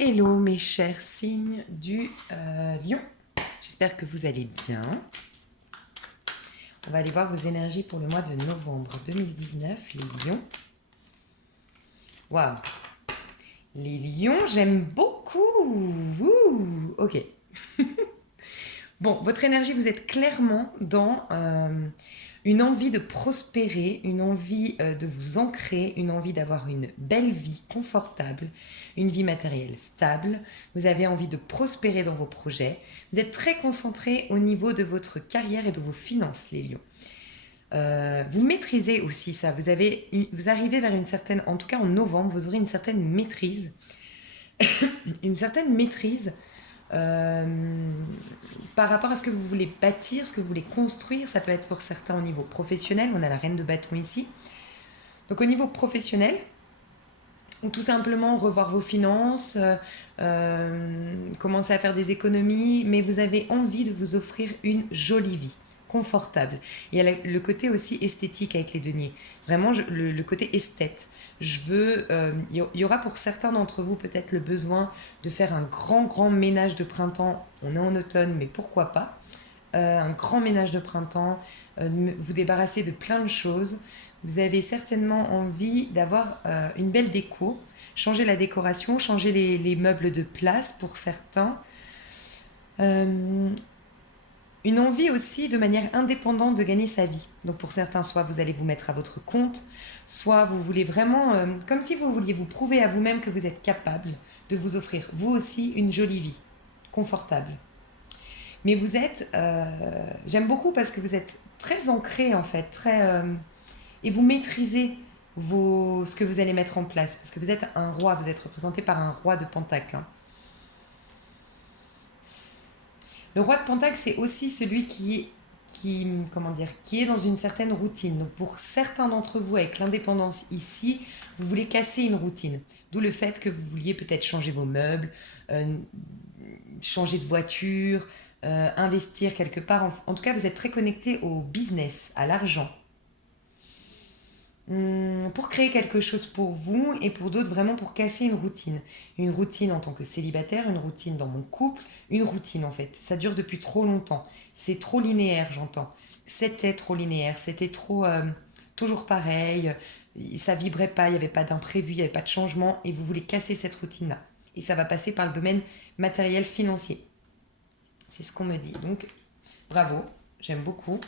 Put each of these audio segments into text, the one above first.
Hello mes chers signes du Lion, j'espère que vous allez bien. On va aller voir vos énergies pour le mois de novembre 2019, les Lions. Waouh, les Lions, j'aime beaucoup. Ouh, ok. Bon, votre énergie, vous êtes clairement dans une envie de prospérer, une envie de vous ancrer, une envie d'avoir une belle vie confortable, une vie matérielle stable. Vous avez envie de prospérer dans vos projets. Vous êtes très concentré au niveau de votre carrière et de vos finances, les lions. Vous maîtrisez aussi ça. Vous arrivez vers une certaine, en tout cas en novembre, vous aurez une certaine maîtrise. Une certaine maîtrise par rapport à ce que vous voulez bâtir, ce que vous voulez construire. Ça peut être pour certains au niveau professionnel, on a la reine de bâton ici. Donc au niveau professionnel, ou tout simplement revoir vos finances, commencer à faire des économies, mais vous avez envie de vous offrir une jolie vie, confortable. Il y a le côté aussi esthétique avec les deniers, vraiment le côté esthète. Il y aura pour certains d'entre vous peut-être le besoin de faire un grand ménage de printemps. On est en automne, mais pourquoi pas un grand ménage de printemps, vous débarrasser de plein de choses. Vous avez certainement envie d'avoir une belle déco, changer la décoration, changer les meubles de place pour certains. Une envie aussi de manière indépendante de gagner sa vie. Donc pour certains, soit vous allez vous mettre à votre compte, soit vous voulez vraiment, comme si vous vouliez vous prouver à vous-même que vous êtes capable de vous offrir, vous aussi, une jolie vie, confortable. Mais vous êtes, j'aime beaucoup parce que vous êtes très ancré en fait, et vous maîtrisez ce que vous allez mettre en place. Parce que vous êtes un roi, vous êtes représenté par un roi de Pentacle. Hein. Le roi de Pentacle, c'est aussi celui qui est dans une certaine routine. Donc pour certains d'entre vous, avec l'indépendance ici, vous voulez casser une routine. D'où le fait que vous vouliez peut-être changer vos meubles, changer de voiture, investir quelque part. En tout cas, vous êtes très connecté au business, à l'argent. Pour créer quelque chose pour vous et pour d'autres vraiment pour casser une routine. Une routine en tant que célibataire, une routine dans mon couple, une routine en fait. Ça dure depuis trop longtemps. C'est trop linéaire, j'entends. C'était trop linéaire, c'était trop toujours pareil. Ça vibrait pas, il n'y avait pas d'imprévu, il n'y avait pas de changement et vous voulez casser cette routine-là. Et ça va passer par le domaine matériel financier. C'est ce qu'on me dit. Donc, bravo, j'aime beaucoup.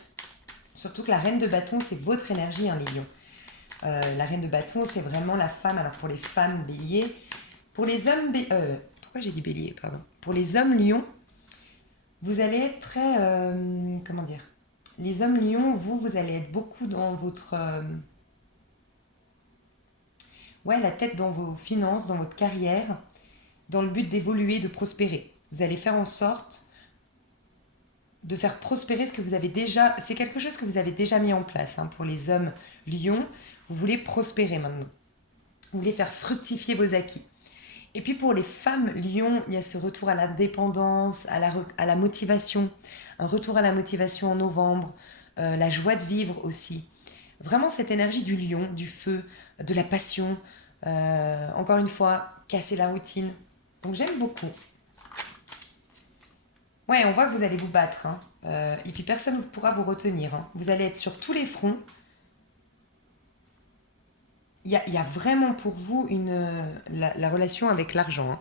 Surtout que la reine de bâton, c'est votre énergie, hein, les lions. La reine de bâton, c'est vraiment la femme. Alors pour les femmes béliers, pour les hommes pourquoi j'ai dit bélier, pardon. Pour les hommes lions, vous allez être très comment dire, les hommes lions, vous allez être beaucoup dans votre la tête dans vos finances, dans votre carrière, dans le but d'évoluer, de prospérer. Vous allez faire en sorte de faire prospérer ce que vous avez déjà. C'est quelque chose que vous avez déjà mis en place. Hein, pour les hommes lions, vous voulez prospérer maintenant. Vous voulez faire fructifier vos acquis. Et puis pour les femmes lions, il y a ce retour à l'indépendance, à la motivation. Un retour à la motivation en novembre. La joie de vivre aussi. Vraiment cette énergie du lion, du feu, de la passion. Encore une fois, casser la routine. Donc j'aime beaucoup. Ouais, on voit que vous allez vous battre. Hein. Et puis personne ne pourra vous retenir. Hein. Vous allez être sur tous les fronts. Il y a vraiment pour vous la relation avec l'argent. Hein.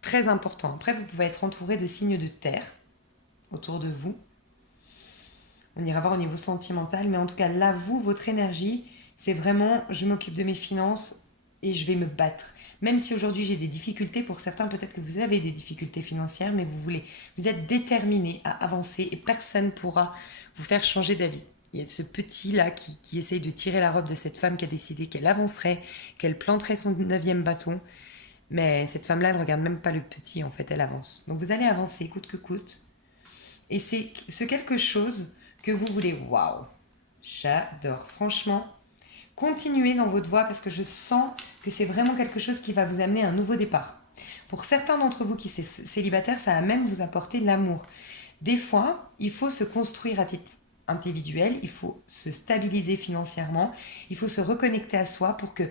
Très important. Après, vous pouvez être entouré de signes de terre autour de vous. On ira voir au niveau sentimental. Mais en tout cas, là, votre énergie, c'est vraiment je m'occupe de mes finances et je vais me battre. Même si aujourd'hui j'ai des difficultés, pour certains peut-être que vous avez des difficultés financières, mais vous êtes déterminé à avancer et personne ne pourra vous faire changer d'avis. Il y a ce petit-là qui essaye de tirer la robe de cette femme qui a décidé qu'elle avancerait, qu'elle planterait son 9e bâton. Mais cette femme-là, elle ne regarde même pas le petit, en fait, elle avance. Donc vous allez avancer coûte que coûte. Et c'est ce quelque chose que vous voulez. Waouh, j'adore. Franchement, continuez dans votre voie parce que je sens que c'est vraiment quelque chose qui va vous amener à un nouveau départ. Pour certains d'entre vous qui sont célibataires, ça va même vous apporter de l'amour. Des fois, il faut se construire à titre individuel, il faut se stabiliser financièrement, il faut se reconnecter à soi pour que,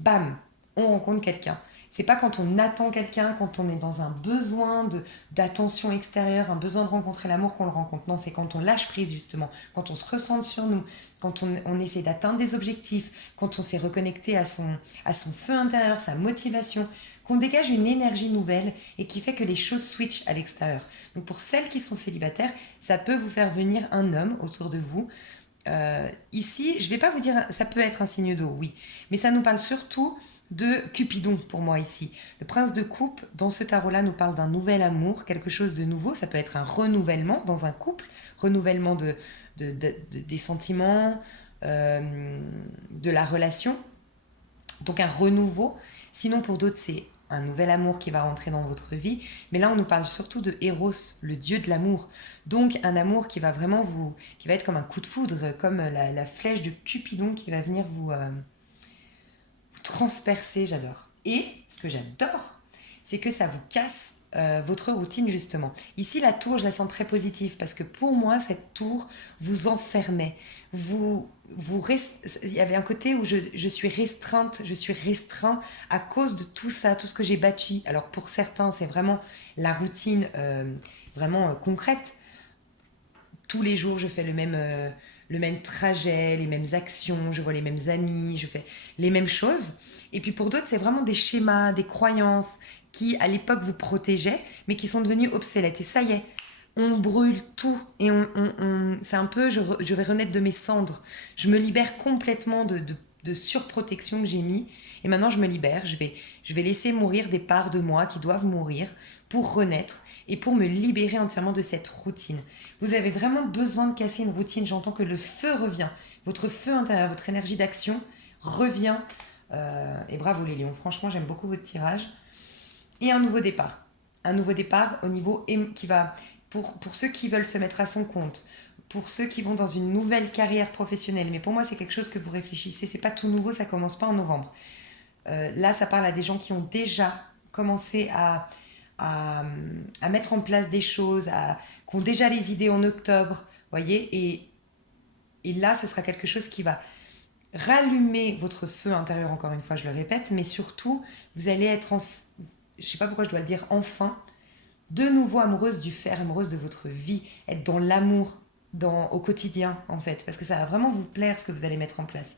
bam, on rencontre quelqu'un. C'est pas quand on attend quelqu'un, quand on est dans un besoin d'attention extérieure, un besoin de rencontrer l'amour qu'on le rencontre. Non, c'est quand on lâche prise justement, quand on se ressente sur nous, quand on essaie d'atteindre des objectifs, quand on s'est reconnecté à son feu intérieur, sa motivation, qu'on dégage une énergie nouvelle et qui fait que les choses switchent à l'extérieur. Donc pour celles qui sont célibataires, ça peut vous faire venir un homme autour de vous. Ici, je ne vais pas vous dire, ça peut être un signe d'eau, oui, mais ça nous parle surtout de Cupidon pour moi ici. Le prince de coupe, dans ce tarot-là, nous parle d'un nouvel amour, quelque chose de nouveau. Ça peut être un renouvellement dans un couple, renouvellement des sentiments, de la relation, donc un renouveau. Sinon, pour d'autres, c'est un nouvel amour qui va rentrer dans votre vie. Mais là, on nous parle surtout de Eros, le dieu de l'amour. Donc, un amour qui va vraiment qui va être comme un coup de foudre, comme la flèche de Cupidon qui va venir vous transpercer, j'adore. Et ce que j'adore, c'est que ça vous casse votre routine justement. Ici, la tour, je la sens très positive parce que pour moi, cette tour vous enfermait. Il y avait un côté où je suis restreinte, je suis restreint à cause de tout ça, tout ce que j'ai battu. Alors pour certains, c'est vraiment la routine vraiment concrète. Tous les jours, je fais le même trajet, les mêmes actions, je vois les mêmes amis, je fais les mêmes choses. Et puis pour d'autres, c'est vraiment des schémas, des croyances qui, à l'époque, vous protégeaient, mais qui sont devenues obsolètes. Et ça y est, on brûle tout. Et c'est un peu, je vais renaître de mes cendres. Je me libère complètement de surprotection que j'ai mis. Et maintenant, je me libère. Je vais laisser mourir des parts de moi qui doivent mourir pour renaître et pour me libérer entièrement de cette routine. Vous avez vraiment besoin de casser une routine. J'entends que le feu revient. Votre feu intérieur, votre énergie d'action revient. Et bravo les lions. Franchement, j'aime beaucoup votre tirage. Et un nouveau départ. Un nouveau départ au niveau qui va... Pour ceux qui veulent se mettre à son compte, pour ceux qui vont dans une nouvelle carrière professionnelle. Mais pour moi, c'est quelque chose que vous réfléchissez. C'est pas tout nouveau, ça commence pas en novembre. Là, ça parle à des gens qui ont déjà commencé à mettre en place des choses, qui ont déjà les idées en octobre, voyez, et là, ce sera quelque chose qui va rallumer votre feu intérieur, encore une fois, je le répète, mais surtout, vous allez être, je sais pas pourquoi je dois le dire, enfin, de nouveau amoureuse du faire, amoureuse de votre vie, être dans l'amour, au quotidien, en fait, parce que ça va vraiment vous plaire ce que vous allez mettre en place.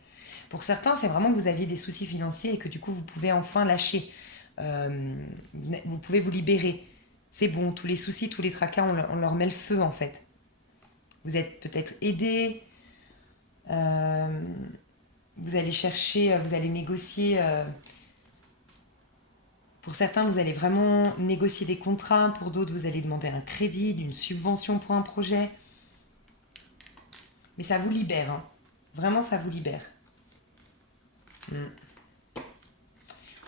Pour certains, c'est vraiment que vous aviez des soucis financiers et que du coup, vous pouvez enfin lâcher. Vous pouvez vous libérer. C'est bon, tous les soucis, tous les tracas, on leur met le feu, en fait. Vous êtes peut-être aidé. Vous allez chercher, vous allez négocier. Pour certains, vous allez vraiment négocier des contrats. Pour d'autres, vous allez demander un crédit, une subvention pour un projet. Mais ça vous libère. Hein. Vraiment, ça vous libère.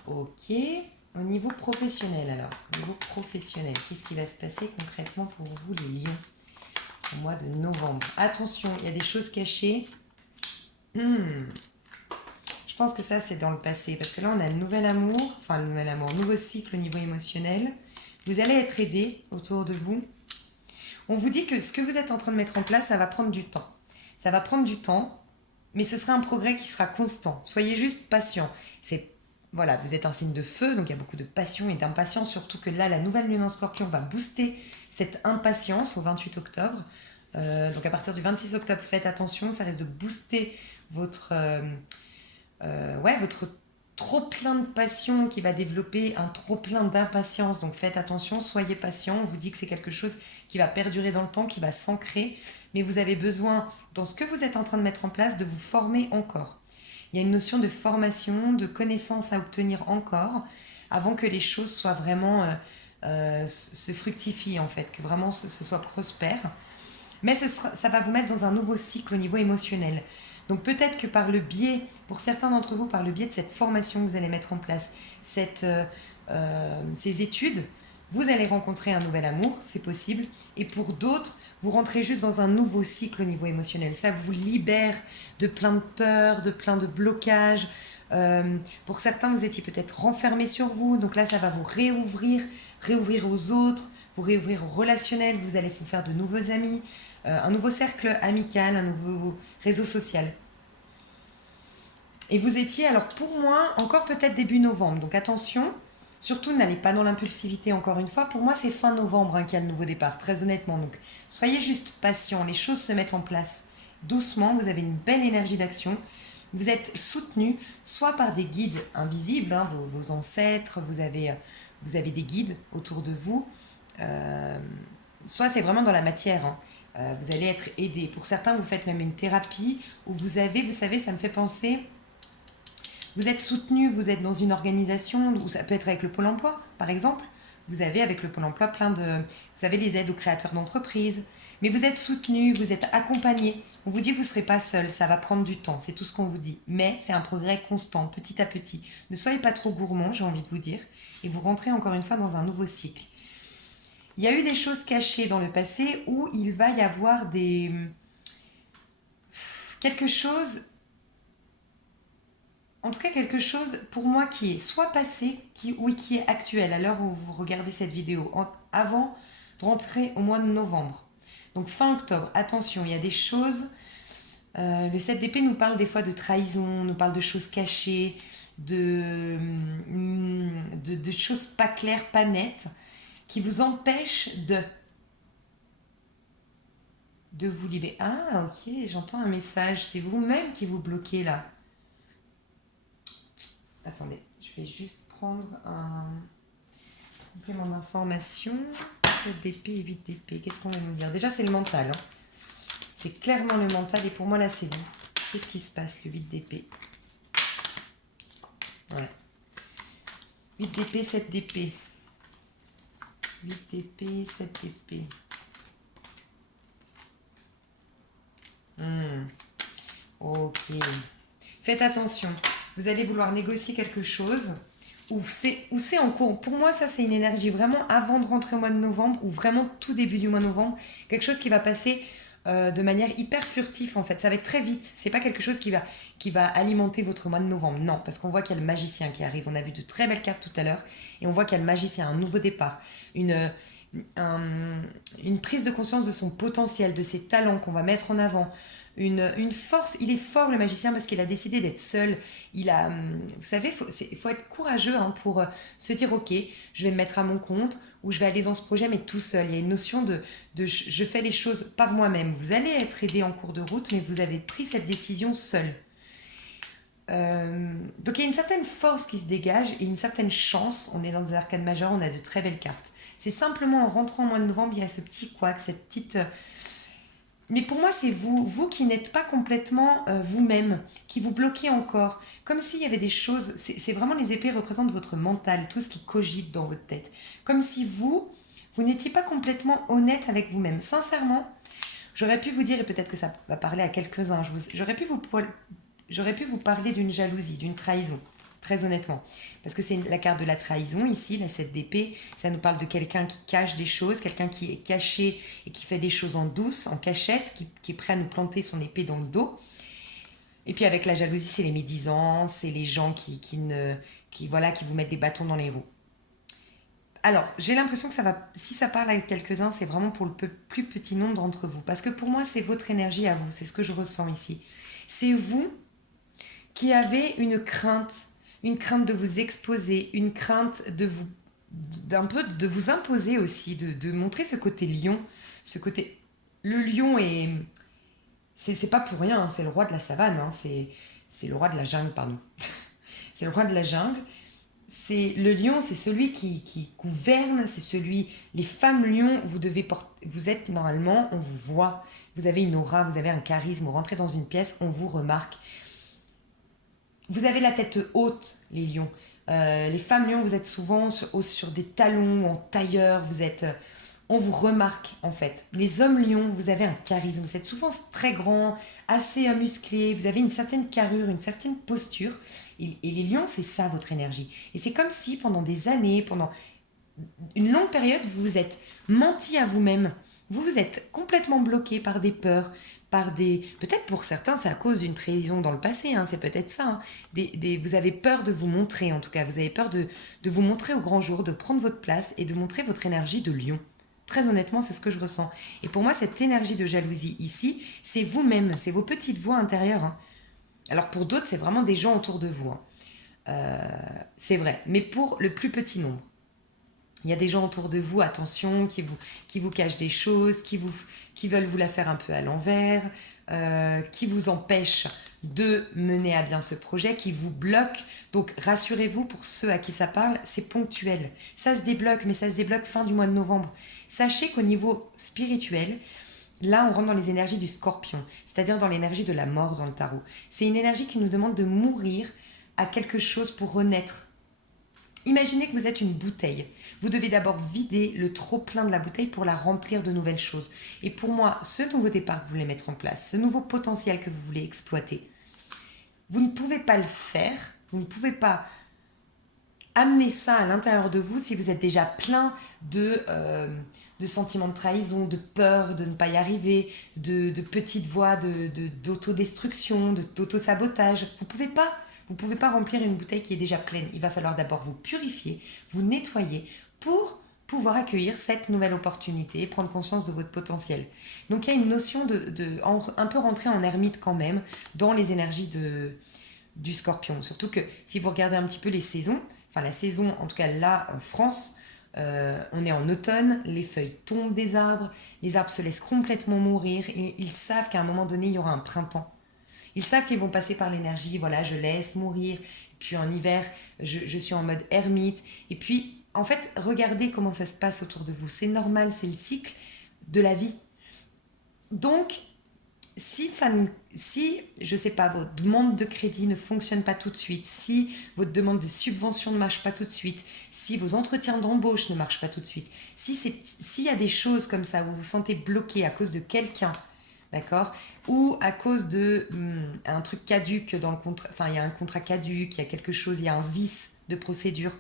Ok. Au niveau professionnel, alors. Au niveau professionnel, qu'est-ce qui va se passer concrètement pour vous, les lions, au mois de novembre? Attention, il y a des choses cachées. Je pense que ça, c'est dans le passé. Parce que là, on a le nouvel amour. Enfin, le nouvel amour. Nouveau cycle au niveau émotionnel. Vous allez être aidé autour de vous. On vous dit que ce que vous êtes en train de mettre en place, ça va prendre du temps. Ça va prendre du temps, mais ce sera un progrès qui sera constant. Soyez juste patient. Voilà, vous êtes un signe de feu, donc il y a beaucoup de passion et d'impatience, surtout que là, la nouvelle lune en scorpion va booster cette impatience au 28 octobre. Donc à partir du 26 octobre, faites attention, ça risque de booster votre trop plein de passion qui va développer un trop plein d'impatience. Donc faites attention, soyez patient. On vous dit que c'est quelque chose qui va perdurer dans le temps, qui va s'ancrer. Mais vous avez besoin, dans ce que vous êtes en train de mettre en place, de vous former encore. Il y a une notion de formation, de connaissances à obtenir encore, avant que les choses soient vraiment se fructifient en fait, que vraiment ce soit prospère. Mais ça va vous mettre dans un nouveau cycle au niveau émotionnel. Donc peut-être que par le biais, pour certains d'entre vous, par le biais de cette formation que vous allez mettre en place, ces études, vous allez rencontrer un nouvel amour, c'est possible. Et pour d'autres, vous rentrez juste dans un nouveau cycle au niveau émotionnel. Ça vous libère de plein de peurs, de plein de blocages. Pour certains, vous étiez peut-être renfermés sur vous. Donc là, ça va vous réouvrir aux autres, vous réouvrir au relationnel. Vous allez vous faire de nouveaux amis, un nouveau cercle amical, un nouveau réseau social. Et vous étiez, alors pour moi, encore peut-être début novembre. Donc attention, Surtout, n'allez pas dans l'impulsivité, encore une fois. Pour moi, c'est fin novembre qu'il y a le nouveau départ, très honnêtement. Donc, soyez juste patient. Les choses se mettent en place doucement. Vous avez une belle énergie d'action. Vous êtes soutenu soit par des guides invisibles, hein, vos ancêtres, vous avez des guides autour de vous, soit c'est vraiment dans la matière. Hein. Vous allez être aidé. Pour certains, vous faites même une thérapie où vous avez, vous savez, ça me fait penser, vous êtes soutenu, vous êtes dans une organisation, ou ça peut être avec le Pôle emploi, par exemple. Vous avez avec le Pôle emploi vous avez les aides aux créateurs d'entreprises, mais vous êtes soutenu, vous êtes accompagné. On vous dit que vous ne serez pas seul, ça va prendre du temps, c'est tout ce qu'on vous dit. Mais c'est un progrès constant, petit à petit. Ne soyez pas trop gourmand, j'ai envie de vous dire, et vous rentrez encore une fois dans un nouveau cycle. Il y a eu des choses cachées dans le passé où il va y avoir quelque chose, en tout cas quelque chose pour moi qui est soit passé, qui est actuel à l'heure où vous regardez cette vidéo, avant de rentrer au mois de novembre. Donc fin octobre, attention, il y a des choses, le 7 d'épée nous parle des fois de trahison, nous parle de choses cachées, de choses pas claires, pas nettes, qui vous empêchent de vous libérer. Ah ok, j'entends un message, c'est vous-même qui vous bloquez là. Attendez, je vais juste prendre un complément d'information. 7 d'épée et 8 d'épée. Qu'est-ce qu'on va nous dire? Déjà, c'est le mental. Hein. C'est clairement le mental et pour moi, là, c'est vous. Qu'est-ce qui se passe, le 8 d'épée? Ouais. 8 d'épée, 7 d'épée. 8 d'épée, 7 d'épée. Ok. Faites attention. Vous allez vouloir négocier quelque chose ou c'est en cours. Pour moi, ça, c'est une énergie vraiment avant de rentrer au mois de novembre ou vraiment tout début du mois de novembre. Quelque chose qui va passer de manière hyper furtive, en fait. Ça va être très vite. C'est pas quelque chose qui va alimenter votre mois de novembre. Non, parce qu'on voit qu'il y a le magicien qui arrive. On a vu de très belles cartes tout à l'heure. Et on voit qu'il y a le magicien, un nouveau départ. Une prise de conscience de son potentiel, de ses talents qu'on va mettre en avant. Une force, il est fort le magicien parce qu'il a décidé d'être seul. Vous savez, il faut être courageux hein, pour se dire ok, je vais me mettre à mon compte ou je vais aller dans ce projet mais tout seul. Il y a une notion de je fais les choses par moi-même. Vous allez être aidé en cours de route mais vous avez pris cette décision seul. Donc il y a une certaine force qui se dégage et une certaine chance. On est dans des arcades majeures, on a de très belles cartes. C'est simplement en rentrant au mois de novembre, il y a ce petit couac, cette petite... Mais pour moi, c'est vous qui n'êtes pas complètement vous-même, qui vous bloquez encore. Comme s'il y avait des choses, c'est vraiment les épées représentent votre mental, tout ce qui cogite dans votre tête. Comme si vous n'étiez pas complètement honnête avec vous-même. Sincèrement, j'aurais pu vous dire, et peut-être que ça va parler à quelques-uns, j'aurais pu vous parler d'une jalousie, d'une trahison, très honnêtement. Parce que c'est la carte de la trahison ici, la 7 d'épée. Ça nous parle de quelqu'un qui cache des choses, quelqu'un qui est caché et qui fait des choses en douce, en cachette, qui est prêt à nous planter son épée dans le dos. Et puis avec la jalousie, c'est les médisants, c'est les gens qui vous mettent des bâtons dans les roues. Alors, j'ai l'impression que si ça parle à quelques-uns, c'est vraiment pour le plus petit nombre d'entre vous. Parce que pour moi, c'est votre énergie à vous, c'est ce que je ressens ici. C'est vous qui avez une crainte de vous exposer, une crainte de vous imposer aussi, de montrer ce côté lion, ce côté... Le lion c'est pas pour rien, hein, c'est le roi de la savane, hein, c'est le roi de la jungle, pardon. C'est le roi de la jungle. Le lion, c'est celui qui gouverne, c'est celui... Les femmes lions, vous êtes normalement, on vous voit, vous avez une aura, vous avez un charisme, vous rentrez dans une pièce, on vous remarque. Vous avez la tête haute, les lions. Les femmes lions, vous êtes souvent sur des talons, en tailleur, on vous remarque en fait. Les hommes lions, vous avez un charisme, vous êtes souvent très grand, assez musclé, vous avez une certaine carrure, une certaine posture. Et les lions, c'est ça votre énergie. Et c'est comme si pendant des années, pendant une longue période, vous vous êtes menti à vous-même. Vous vous êtes complètement bloqué par des peurs, peut-être pour certains, c'est à cause d'une trahison dans le passé, hein, c'est peut-être ça. Hein. Vous avez peur de vous montrer, en tout cas. Vous avez peur de vous montrer au grand jour, de prendre votre place et de montrer votre énergie de lion. Très honnêtement, c'est ce que je ressens. Et pour moi, cette énergie de jalousie ici, c'est vous-même, c'est vos petites voix intérieures. Hein. Alors pour d'autres, c'est vraiment des gens autour de vous. Hein. C'est vrai. Mais pour le plus petit nombre. Il y a des gens autour de vous, attention, qui vous cachent des choses, qui veulent vous la faire un peu à l'envers, qui vous empêchent de mener à bien ce projet, qui vous bloquent. Donc rassurez-vous, pour ceux à qui ça parle, c'est ponctuel. Ça se débloque, mais ça se débloque fin du mois de novembre. Sachez qu'au niveau spirituel, là, on rentre dans les énergies du scorpion, c'est-à-dire dans l'énergie de la mort dans le tarot. C'est une énergie qui nous demande de mourir à quelque chose pour renaître. Imaginez que vous êtes une bouteille. Vous devez d'abord vider le trop-plein de la bouteille pour la remplir de nouvelles choses. Et pour moi, ce nouveau départ que vous voulez mettre en place, ce nouveau potentiel que vous voulez exploiter, vous ne pouvez pas le faire, vous ne pouvez pas amener ça à l'intérieur de vous si vous êtes déjà plein de sentiments de trahison, de peur de ne pas y arriver, de petites voix d'autodestruction, d'autosabotage. Vous pouvez pas remplir une bouteille qui est déjà pleine. Il va falloir d'abord vous purifier, vous nettoyer pour pouvoir accueillir cette nouvelle opportunité, prendre conscience de votre potentiel. Donc il y a une notion un peu rentrer en ermite quand même dans les énergies du scorpion. Surtout que si vous regardez un petit peu les saisons, enfin la saison en tout cas là en France, on est en automne, les feuilles tombent des arbres, les arbres se laissent complètement mourir et ils savent qu'à un moment donné il y aura un printemps. Ils savent qu'ils vont passer par l'énergie, voilà, je laisse mourir. Puis en hiver, je suis en mode ermite. Et puis, en fait, regardez comment ça se passe autour de vous. C'est normal, c'est le cycle de la vie. Donc, si, je sais pas, votre demande de crédit ne fonctionne pas tout de suite, si votre demande de subvention ne marche pas tout de suite, si vos entretiens d'embauche ne marchent pas tout de suite, s'il y a des choses comme ça où vous vous sentez bloqué à cause de quelqu'un, d'accord, ou à cause de un truc caduque dans le contrat, enfin il y a un contrat caduque, il y a quelque chose, il y a un vice de procédure,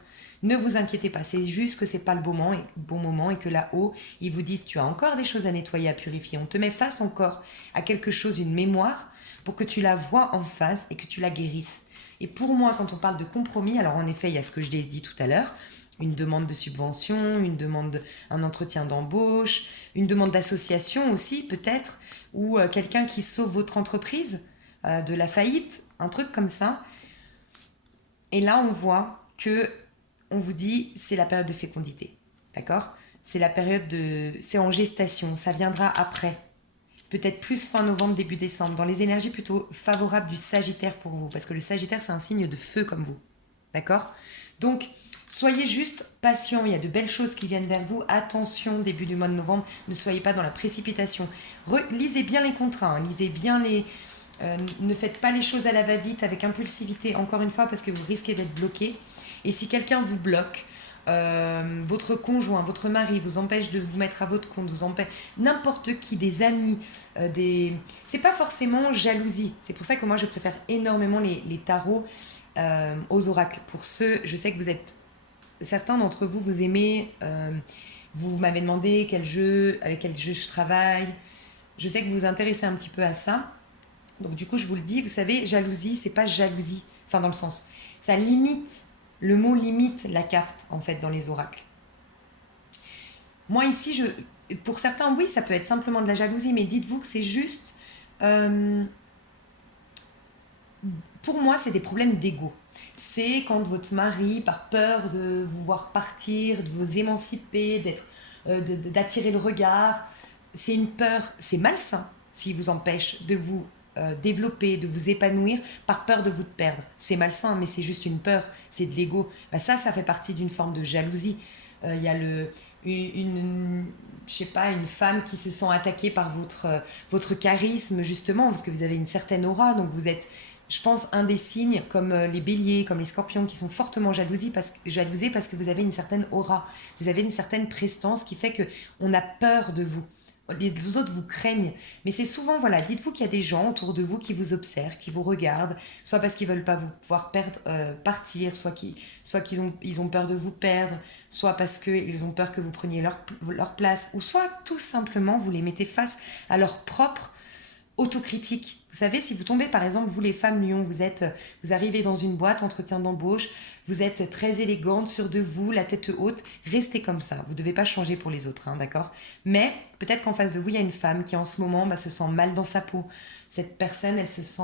ne vous inquiétez pas, c'est juste que c'est pas le bon moment et que là-haut, ils vous disent tu as encore des choses à nettoyer, à purifier. On te met face encore à quelque chose, une mémoire, pour que tu la vois en face et que tu la guérisses. Et pour moi, quand on parle de compromis, alors en effet, il y a ce que je l'ai dit tout à l'heure, une demande de subvention, un entretien d'embauche, une demande d'association aussi peut-être, ou quelqu'un qui sauve votre entreprise de la faillite, un truc comme ça. Et là, on voit que on vous dit c'est la période de fécondité, d'accord? C'est la période c'est en gestation, ça viendra après. Peut-être plus fin novembre, début décembre, dans les énergies plutôt favorables du Sagittaire pour vous, parce que le Sagittaire, c'est un signe de feu comme vous, d'accord? Donc, soyez juste patient, il y a de belles choses qui viennent vers vous. Attention, début du mois de novembre, ne soyez pas dans la précipitation. Lisez bien les contrats, lisez bien ne faites pas les choses à la va-vite avec impulsivité, encore une fois, parce que vous risquez d'être bloqué. Et si quelqu'un vous bloque, votre conjoint, votre mari vous empêche de vous mettre à votre compte, vous empêche n'importe qui, des amis, c'est pas forcément jalousie. C'est pour ça que moi je préfère énormément les tarots aux oracles. Pour ceux, je sais que certains d'entre vous, vous aimez, vous m'avez demandé avec quel jeu je travaille. Je sais que vous vous intéressez un petit peu à ça. Donc du coup, je vous le dis, vous savez, jalousie, c'est pas jalousie. Enfin, dans le sens, ça limite, le mot limite la carte, en fait, dans les oracles. Moi, ici, pour certains, oui, ça peut être simplement de la jalousie, mais dites-vous que c'est juste... pour moi, c'est des problèmes d'ego. C'est quand votre mari, par peur de vous voir partir, de vous émanciper, d'attirer le regard, c'est une peur, c'est malsain s'il vous empêche de vous développer, de vous épanouir par peur de vous perdre. C'est malsain, mais c'est juste une peur, c'est de l'ego. Ça fait partie d'une forme de jalousie. Il y a je sais pas, une femme qui se sent attaquée par votre charisme, justement, parce que vous avez une certaine aura, donc vous êtes, je pense, un des signes, comme les béliers, comme les scorpions, qui sont fortement jalousés parce que vous avez une certaine aura, vous avez une certaine prestance qui fait qu'on a peur de vous. Les autres vous craignent, mais c'est souvent, voilà, dites-vous qu'il y a des gens autour de vous qui vous observent, qui vous regardent, soit parce qu'ils veulent pas vous voir partir, soit qu'ils ont peur de vous perdre, soit parce qu'ils ont peur que vous preniez leur place, ou soit tout simplement vous les mettez face à leur propre autocritique. Vous savez, si vous tombez, par exemple, vous les femmes lions, vous arrivez dans une boîte, entretien d'embauche, vous êtes très élégante, sûre de vous, la tête haute, restez comme ça. Vous ne devez pas changer pour les autres, d'accord? Mais peut-être qu'en face de vous, il y a une femme qui en ce moment se sent mal dans sa peau. Cette personne, elle se sent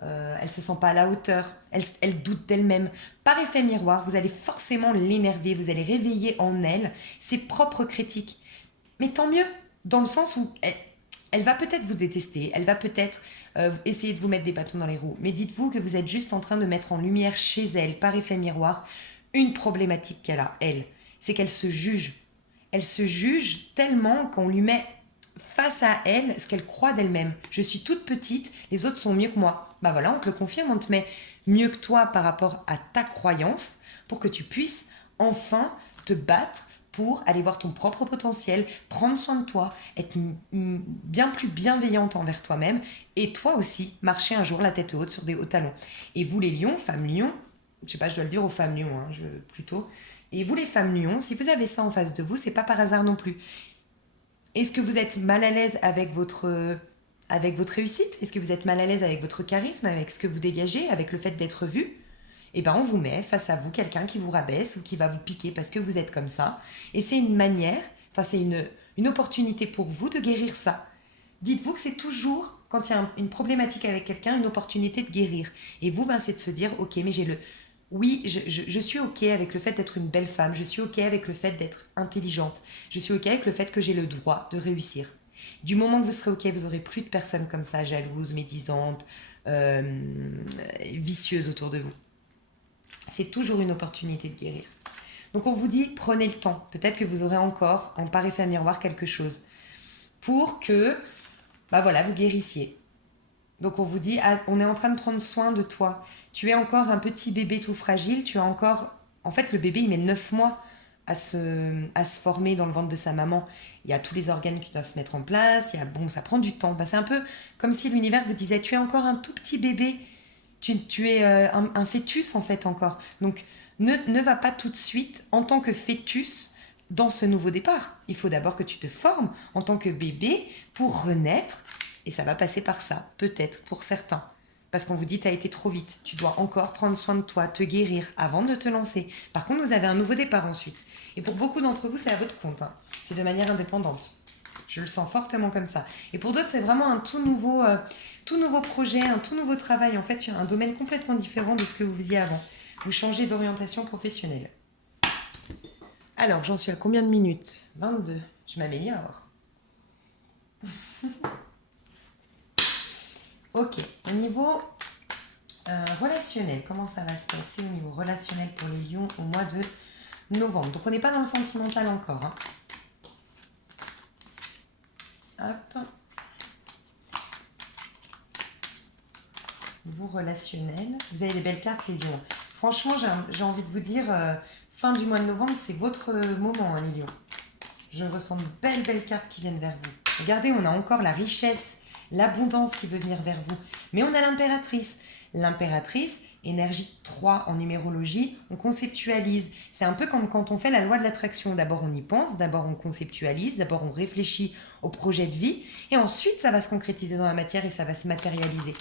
elle se sent pas à la hauteur, elle doute d'elle-même. Par effet miroir, vous allez forcément l'énerver, vous allez réveiller en elle ses propres critiques. Mais tant mieux, dans le sens où elle va peut-être vous détester, elle va peut-être essayer de vous mettre des bâtons dans les roues, mais dites-vous que vous êtes juste en train de mettre en lumière chez elle, par effet miroir, une problématique qu'elle a, elle. C'est qu'elle se juge. Elle se juge tellement qu'on lui met face à elle ce qu'elle croit d'elle-même. Je suis toute petite, les autres sont mieux que moi. Bah voilà, on te le confirme, on te met mieux que toi par rapport à ta croyance pour que tu puisses enfin te battre pour aller voir ton propre potentiel, prendre soin de toi, être bien plus bienveillante envers toi-même et toi aussi marcher un jour la tête haute sur des hauts talons. Et vous les lions, femmes lions, je sais pas, je dois le dire aux femmes lions, hein, plutôt. Et vous les femmes lions, si vous avez ça en face de vous, c'est pas par hasard non plus. Est-ce que vous êtes mal à l'aise avec votre réussite? Est-ce que vous êtes mal à l'aise avec votre charisme, avec ce que vous dégagez, avec le fait d'être vu? Eh ben, on vous met face à vous quelqu'un qui vous rabaisse ou qui va vous piquer parce que vous êtes comme ça. Et c'est une manière, enfin, c'est une opportunité pour vous de guérir ça. Dites-vous que c'est toujours, quand il y a une problématique avec quelqu'un, une opportunité de guérir. Et vous, ben, c'est de se dire, ok, mais j'ai le... Oui, je suis ok avec le fait d'être une belle femme, je suis ok avec le fait d'être intelligente, je suis ok avec le fait que j'ai le droit de réussir. Du moment que vous serez ok, vous aurez plus de personnes comme ça, jalouses, médisantes, vicieuses autour de vous. C'est toujours une opportunité de guérir. Donc on vous dit, prenez le temps. Peut-être que vous aurez encore, en par effet miroir, quelque chose pour que, bah voilà, vous guérissiez. Donc on vous dit, ah, on est en train de prendre soin de toi. Tu es encore un petit bébé tout fragile, tu as encore... En fait, le bébé, il met 9 mois à se former dans le ventre de sa maman. Il y a tous les organes qui doivent se mettre en place, bon, ça prend du temps. Bah, c'est un peu comme si l'univers vous disait, tu es encore un tout petit bébé, tu es un fœtus en fait encore. Donc ne va pas tout de suite en tant que fœtus dans ce nouveau départ. Il faut d'abord que tu te formes en tant que bébé pour renaître. Et ça va passer par ça, peut-être pour certains. Parce qu'on vous dit, tu as été trop vite. Tu dois encore prendre soin de toi, te guérir avant de te lancer. Par contre, vous avez un nouveau départ ensuite. Et pour beaucoup d'entre vous, c'est à votre compte. Hein. C'est de manière indépendante. Je le sens fortement comme ça. Et pour d'autres, c'est vraiment un tout nouveau projet, un tout nouveau travail. En fait, un domaine complètement différent de ce que vous faisiez avant. Vous changez d'orientation professionnelle. Alors, j'en suis à combien de minutes? 22. Je m'améliore. Ok, au niveau relationnel, comment ça va se passer au niveau relationnel pour les lions au mois de novembre? Donc on n'est pas dans le sentimental encore. Hein. Hop. Niveau relationnel, vous avez des belles cartes les lions. Franchement, j'ai envie de vous dire, fin du mois de novembre, c'est votre moment, hein, les lions. Je ressens de belles cartes qui viennent vers vous. Regardez, on a encore la richesse, l'abondance qui veut venir vers vous. Mais on a l'impératrice. L'impératrice, énergie 3 en numérologie, on conceptualise. C'est un peu comme quand on fait la loi de l'attraction. D'abord on y pense, d'abord on conceptualise, d'abord on réfléchit au projet de vie, et ensuite ça va se concrétiser dans la matière et ça va se matérialiser.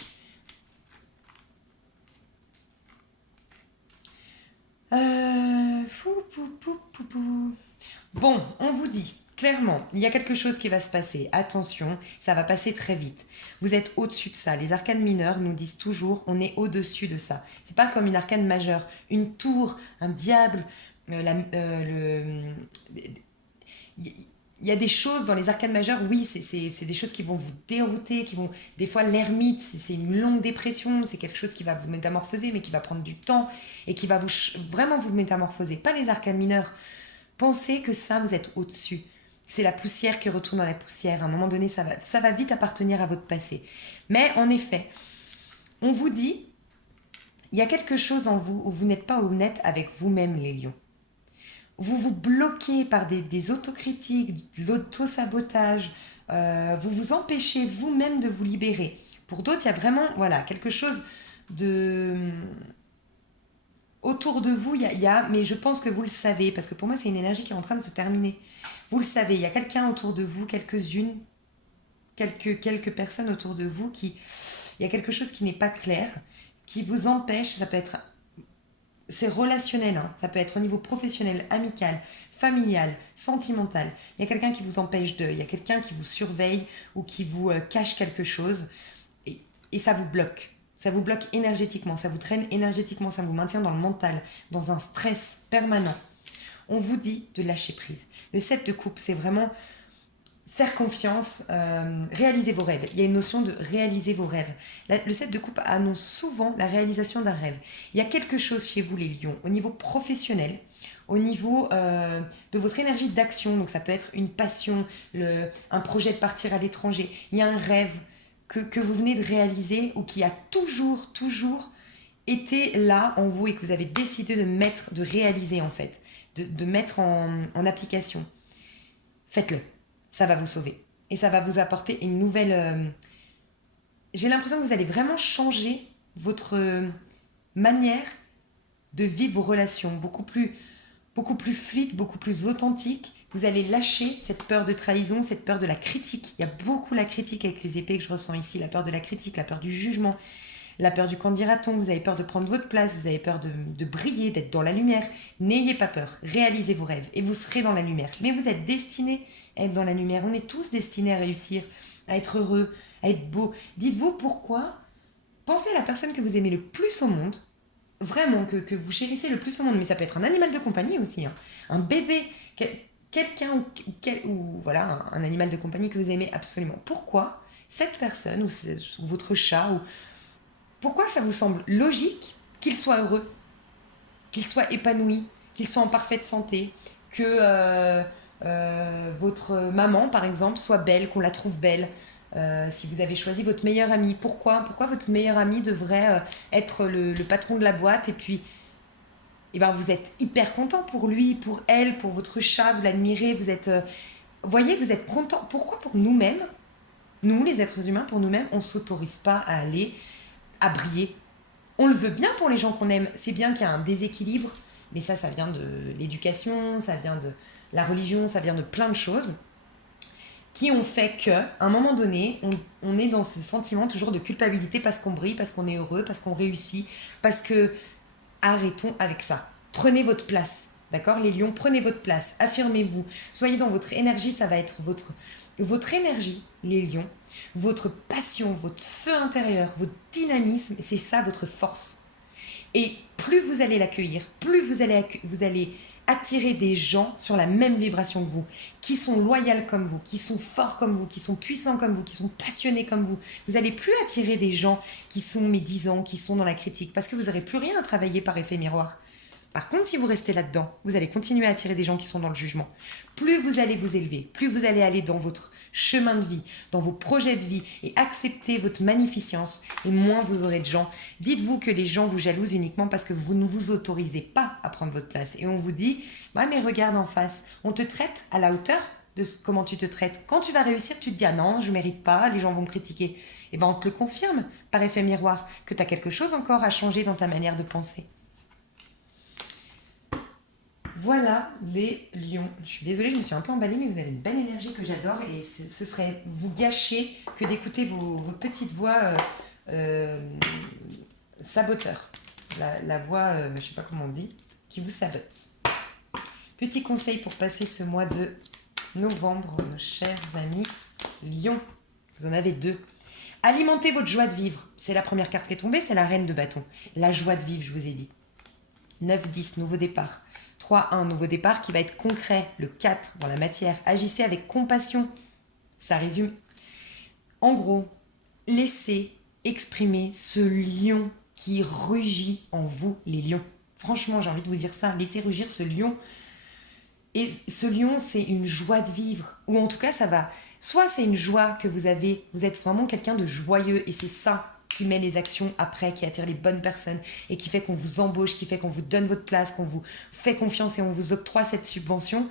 Bon, on vous dit, clairement, il y a quelque chose qui va se passer. Attention, ça va passer très vite. Vous êtes au-dessus de ça. Les arcanes mineures nous disent toujours, on est au-dessus de ça. C'est pas comme une arcane majeure. Une tour, un diable, il y a des choses dans les arcanes majeures, oui, c'est des choses qui vont vous dérouter, qui vont... Des fois, l'ermite, c'est une longue dépression, c'est quelque chose qui va vous métamorphoser, mais qui va prendre du temps et qui va vraiment vous métamorphoser. Pas les arcanes mineures. Pensez que ça, vous êtes au-dessus. C'est la poussière qui retourne dans la poussière. À un moment donné, ça va vite appartenir à votre passé. Mais en effet, on vous dit, il y a quelque chose en vous où vous n'êtes pas honnête avec vous-même, les lions. Vous vous bloquez par des autocritiques, de l'auto-sabotage, vous vous empêchez vous-même de vous libérer. Pour d'autres, il y a vraiment quelque chose de... Autour de vous, mais je pense que vous le savez, parce que pour moi, c'est une énergie qui est en train de se terminer. Vous le savez, il y a quelqu'un autour de vous, quelques-unes, quelques personnes autour de vous il y a quelque chose qui n'est pas clair, qui vous empêche, ça peut être... C'est relationnel, hein. Ça peut être au niveau professionnel, amical, familial, sentimental. Il y a quelqu'un qui vous empêche il y a quelqu'un qui vous surveille ou qui vous cache quelque chose et ça vous bloque. Ça vous bloque énergétiquement, ça vous traîne énergétiquement, ça vous maintient dans le mental, dans un stress permanent. On vous dit de lâcher prise. Le 7 de coupe, c'est vraiment faire confiance, réaliser vos rêves. Il y a une notion de réaliser vos rêves. Le 7 de coupe annonce souvent la réalisation d'un rêve. Il y a quelque chose chez vous, les lions, au niveau professionnel, au niveau de votre énergie d'action. Donc ça peut être une passion, un projet de partir à l'étranger. Il y a un rêve que vous venez de réaliser ou qui a toujours été là en vous et que vous avez décidé de réaliser en fait, de mettre en application. Faites-le. Ça va vous sauver. Et ça va vous apporter une nouvelle... J'ai l'impression que vous allez vraiment changer votre manière de vivre vos relations. Beaucoup plus fluide, beaucoup plus authentique. Vous allez lâcher cette peur de trahison, cette peur de la critique. Il y a beaucoup la critique avec les épées que je ressens ici. La peur de la critique, la peur du jugement, la peur du qu'en dira-t-on. Vous avez peur de prendre votre place, vous avez peur de briller, d'être dans la lumière. N'ayez pas peur. Réalisez vos rêves et vous serez dans la lumière. Mais vous êtes destinés à être dans la lumière. On est tous destinés à réussir, à être heureux, à être beau. Dites-vous pourquoi. Pensez à la personne que vous aimez le plus au monde. Vraiment, que vous chérissez le plus au monde. Mais ça peut être un animal de compagnie aussi. Hein. Un bébé, quelqu'un ou voilà, un animal de compagnie que vous aimez absolument. Pourquoi cette personne ou votre chat pourquoi ça vous semble logique qu'il soit heureux, qu'il soit épanoui, qu'il soit en parfaite santé, que votre maman, par exemple, soit belle, qu'on la trouve belle, si vous avez choisi votre meilleur ami. Pourquoi votre meilleur ami devrait être le patron de la boîte et puis vous êtes hyper content pour lui, pour elle, pour votre chat, vous l'admirez, vous êtes... voyez, vous êtes content. Pourquoi pour nous-mêmes, nous les êtres humains, pour nous-mêmes, on ne s'autorise pas à aller, à briller. On le veut bien pour les gens qu'on aime. C'est bien qu'il y a un déséquilibre, mais ça vient de l'éducation, ça vient de la religion, ça vient de plein de choses qui ont fait qu'à un moment donné, on est dans ce sentiment toujours de culpabilité parce qu'on brille, parce qu'on est heureux, parce qu'on réussit, parce que arrêtons avec ça. Prenez votre place, d'accord les lions, prenez votre place, affirmez-vous, soyez dans votre énergie, ça va être votre énergie, les lions, votre passion, votre feu intérieur, votre dynamisme, c'est ça votre force. Et plus vous allez l'accueillir, plus vous allez attirer des gens sur la même vibration que vous, qui sont loyaux comme vous, qui sont forts comme vous, qui sont puissants comme vous, qui sont passionnés comme vous. Vous n'allez plus attirer des gens qui sont médisants, qui sont dans la critique, parce que vous n'aurez plus rien à travailler par effet miroir. Par contre, si vous restez là-dedans, vous allez continuer à attirer des gens qui sont dans le jugement. Plus vous allez vous élever, plus vous allez aller dans votre chemin de vie, dans vos projets de vie et accepter votre magnificence, et moins vous aurez de gens. Dites-vous que les gens vous jalousent uniquement parce que vous ne vous autorisez pas à prendre votre place. Et on vous dit, ouais, mais regarde en face, on te traite à la hauteur de comment tu te traites. Quand tu vas réussir, tu te dis, ah non, je ne mérite pas, les gens vont me critiquer. Et on te le confirme par effet miroir, que tu as quelque chose encore à changer dans ta manière de penser. Voilà les lions. Je suis désolée, je me suis un peu emballée, mais vous avez une belle énergie que j'adore et ce serait vous gâcher que d'écouter vos petites voix saboteurs. La voix, je ne sais pas comment on dit, qui vous sabote. Petit conseil pour passer ce mois de novembre, nos chers amis lions. Vous en avez 2. Alimentez votre joie de vivre. C'est la première carte qui est tombée, c'est la reine de bâton. La joie de vivre, je vous ai dit. 9-10, nouveau départ. 3-1, nouveau départ qui va être concret. Le 4, dans la matière. Agissez avec compassion. Ça résume. En gros, laissez exprimer ce lion qui rugit en vous, les lions. Franchement, j'ai envie de vous dire ça. Laissez rugir ce lion. Et ce lion, c'est une joie de vivre. Ou en tout cas, ça va... Soit c'est une joie que vous avez. Vous êtes vraiment quelqu'un de joyeux. Et c'est ça qui met les actions après, qui attire les bonnes personnes et qui fait qu'on vous embauche, qui fait qu'on vous donne votre place, qu'on vous fait confiance et on vous octroie cette subvention.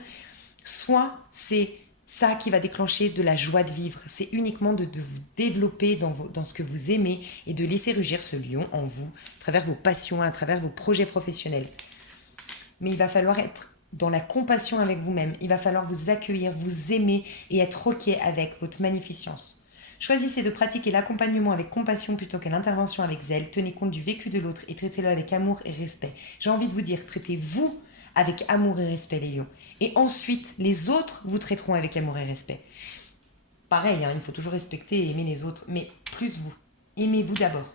Soit c'est ça qui va déclencher de la joie de vivre. C'est uniquement de vous développer dans ce que vous aimez et de laisser rugir ce lion en vous, à travers vos passions, à travers vos projets professionnels. Mais il va falloir être dans la compassion avec vous-même. Il va falloir vous accueillir, vous aimer et être OK avec votre magnificence. Choisissez de pratiquer l'accompagnement avec compassion plutôt que l'intervention avec zèle. Tenez compte du vécu de l'autre et traitez-le avec amour et respect. J'ai envie de vous dire, traitez-vous avec amour et respect, les lions. Et ensuite, les autres vous traiteront avec amour et respect. Pareil, il faut toujours respecter et aimer les autres, mais plus vous. Aimez-vous d'abord.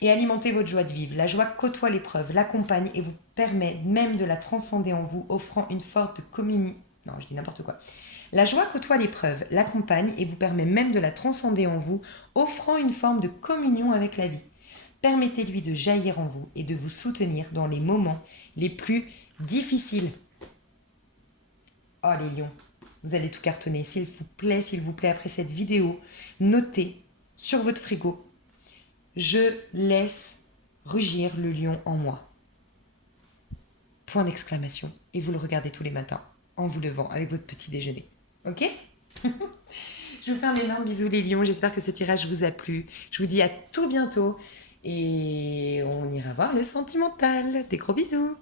et alimenter votre joie de vivre. La joie côtoie l'épreuve, l'accompagne et vous permet même de la transcender en vous, offrant une forte communion. Non, je dis n'importe quoi. La joie côtoie l'épreuve, l'accompagne et vous permet même de la transcender en vous, offrant une forme de communion avec la vie. Permettez-lui de jaillir en vous et de vous soutenir dans les moments les plus difficiles. Oh les lions, vous allez tout cartonner. S'il vous plaît, après cette vidéo, notez sur votre frigo: je laisse rugir le lion en moi. Point d'exclamation. Et vous le regardez tous les matins en vous levant avec votre petit déjeuner. Ok? Je vous fais un énorme bisou les lions. J'espère que ce tirage vous a plu. Je vous dis à tout bientôt. Et on ira voir le sentimental. Des gros bisous.